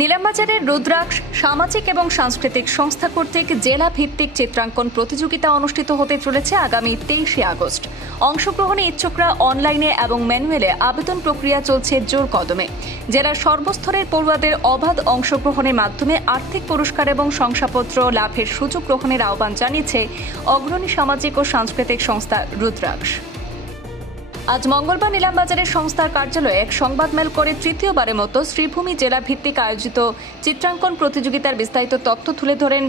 নীলামবাজারের রুদ্রাক্ষ সামাজিক এবং সাংস্কৃতিক সংস্থা কর্তৃক জেলা ভিত্তিক চিত্রাঙ্কন প্রতিযোগিতা অনুষ্ঠিত হতে চলেছে আগামী 23শে আগস্ট। অংশগ্রহণে ইচ্ছুকরা অনলাইনে এবং ম্যানুয়ালে আবেদন প্রক্রিয়া চলছে জোর কদমে। জেলার সর্বস্তরের পড়ুয়াদের অবাধ অংশগ্রহণের মাধ্যমে আর্থিক পুরস্কার এবং শংসাপত্র লাভের সুযোগ গ্রহণের আহ্বান জানিয়েছে অগ্রণী সামাজিক ও সাংস্কৃতিক সংস্থা রুদ্রাক্ষ। আজ মঙ্গলবার নীলামবাজারের সংস্থার কার্যালয়ে এক সংবাদমেল করে তৃতীয়বারের মতো শ্রীভূমি জেলা ভিত্তিক আয়োজিত চিত্রাঙ্কন প্রতিযোগিতার বিস্তারিত তথ্য তুলে ধরেন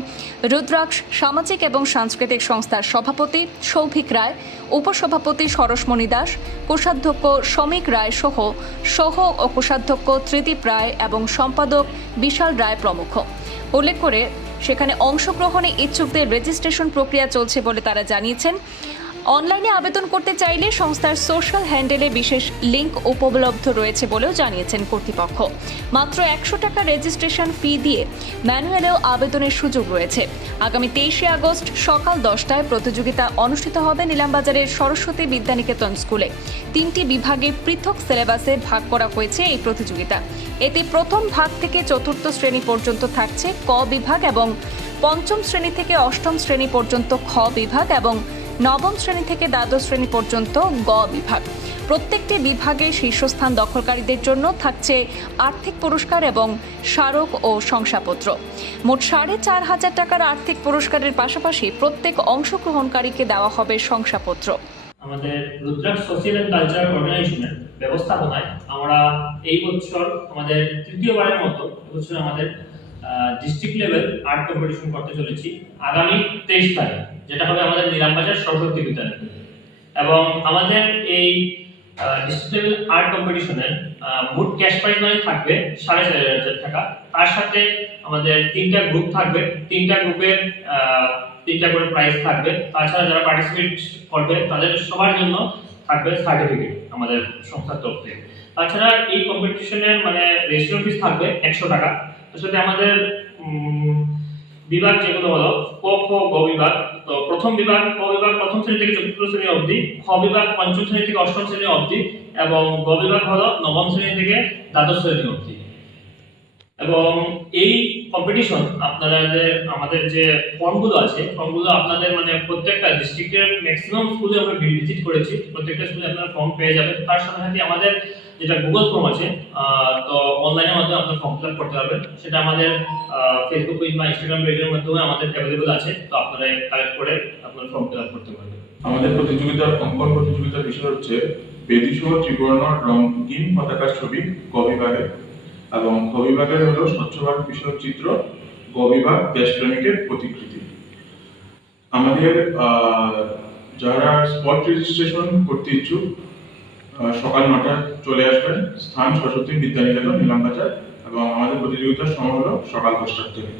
রুদ্রাক্ষ সামাজিক এবং সাংস্কৃতিক সংস্থার সভাপতি সৌভিক রায়, উপসভাপতি সরসমণি দাস, কোষাধ্যক্ষ শ্রমিক রায় সহ ও কোষাধ্যক্ষ ত্রিদীপ রায় এবং সম্পাদক বিশাল রায় প্রমুখ। উল্লেখ করে সেখানে অংশগ্রহণে ইচ্ছুকদের রেজিস্ট্রেশন প্রক্রিয়া চলছে বলে তারা জানিয়েছেন। অনলাইনে আবেদন করতে চাইলে সংস্থার সোশ্যাল হ্যান্ডেলে বিশেষ লিঙ্ক উপলব্ধ রয়েছে বলেও জানিয়েছেন কর্তৃপক্ষ। মাত্র 100 টাকা রেজিস্ট্রেশন ফি দিয়ে ম্যানুয়ালেও আবেদনের সুযোগ রয়েছে। আগামী 23শে আগস্ট সকাল 10টায় প্রতিযোগিতা অনুষ্ঠিত হবে নীলামবাজারের সরস্বতী বিদ্যানিকেতন স্কুলে। 3টি বিভাগে পৃথক সিলেবাসে ভাগ করা হয়েছে এই প্রতিযোগিতা। এতে প্রথম ভাগ থেকে চতুর্থ শ্রেণী পর্যন্ত থাকছে ক বিভাগ এবং পঞ্চম শ্রেণী থেকে অষ্টম শ্রেণী পর্যন্ত খ বিভাগ এবং নবম শ্রেণী থেকে দ্বাদশ শ্রেণী পর্যন্ত গ বিভাগ। প্রত্যেকটি বিভাগে শীর্ষস্থান দখলকারীদের জন্য থাকছে আর্থিক পুরস্কার এবং স্মারক ও শংসাপত্র। মোট 4,500 টাকার আর্থিক পুরস্কারের পাশাপাশি প্রত্যেক অংশগ্রহণকারীকে দেওয়া হবে শংসাপত্র। আমাদের রুদ্রাক্ষ সোশ্যাল এন্ড কালচারাল অর্গানাইজেশনের ব্যবস্থাপনায় আমরা এই বছর আমাদের তৃতীয়বারের মতো এবছর আমাদের ডিস্ট্রিক্ট লেভেল আর্ট কম্পিটিশন করতে চলেছি আগামী 23 তারিখ, যেটা হবে আমাদের নীলামবাজার সরস্বতী বিদ্যালয়ে। এবং আমাদের এই ডিস্ট্রিক্ট লেভেল আর্ট কম্পিটিশনের মোট ক্যাশ প্রাইজ মানে থাকবে 4,500 টাকা। তার সাথে আমাদের 3টা গ্রুপ থাকবে, 3টা গ্রুপের 3টা করে প্রাইজ থাকবে। তাছাড়া যারা পার্টিসিপেট করবে তাদের সবার জন্য থাকবে সার্টিফিকেট আমাদের সংস্থার তরফ থেকে। তাছাড়া এই কম্পিটিশনের রেজিস্ট্রেশন ফিস থাকবে 100 টাকা। তার সাথে আমাদের বিভাগ যেগুলো হলো ক, খ, গ বিভাগ। তো প্রথম বিভাগ ক বিভাগ প্রথম শ্রেণী থেকে চতুর্থ শ্রেণী অবধি, খ বিভাগ পঞ্চম শ্রেণী থেকে অষ্টম শ্রেণী অবধি এবং গ বিভাগ হলো নবম শ্রেণী থেকে দ্বাদশ শ্রেণী অবধি। এবং এই কম্পিটিশন আমাদের যে ফর্মগুলো আছে, ফর্মগুলো আপনাদের প্রত্যেকটা ডিস্ট্রিক্টের ম্যাক্সিমাম স্কুলে আমরা ভিজিট করেছি, প্রত্যেকটা স্কুলে আপনারা ফর্ম পেয়ে যাবেন। তার সাথে সাথে আমাদের যেটা গুগল ফর্ম আছে, তো অনলাইনের মাধ্যমে আপনারা ফর্ম ফিল আপ করতে পারবেন। সেটা আমাদের ফেসবুক পেজ বা ইনস্টাগ্রাম পেজের মাধ্যমে আমাদের অ্যাভেলেবল আছে, তো আপনারা কালেক্ট করে আপনারা ফর্ম ফিল আপ করতে পারবেন। আমাদের অঙ্কন প্রতিযোগিতার বিষয় হচ্ছে বেদিসহ ত্রিবর্ণ রঙিন পতাকার ছবি ক বিভাগে, এবং খ বিভাগের হলো স্বচ্ছ ভারত বিষয়ক চিত্র, গ বিভাগ দেশপ্রেমিকের প্রতিকৃতি। আমাদের যারা স্পট রেজিস্ট্রেশন করতে ইচ্ছুক সকাল 9টায় চলে আসবেন। স্থান সরস্বতী বিদ্যানিকেতন নীলামবাজার, এবং আমাদের প্রতিযোগিতার সময় হলো সকাল 10টা থেকে।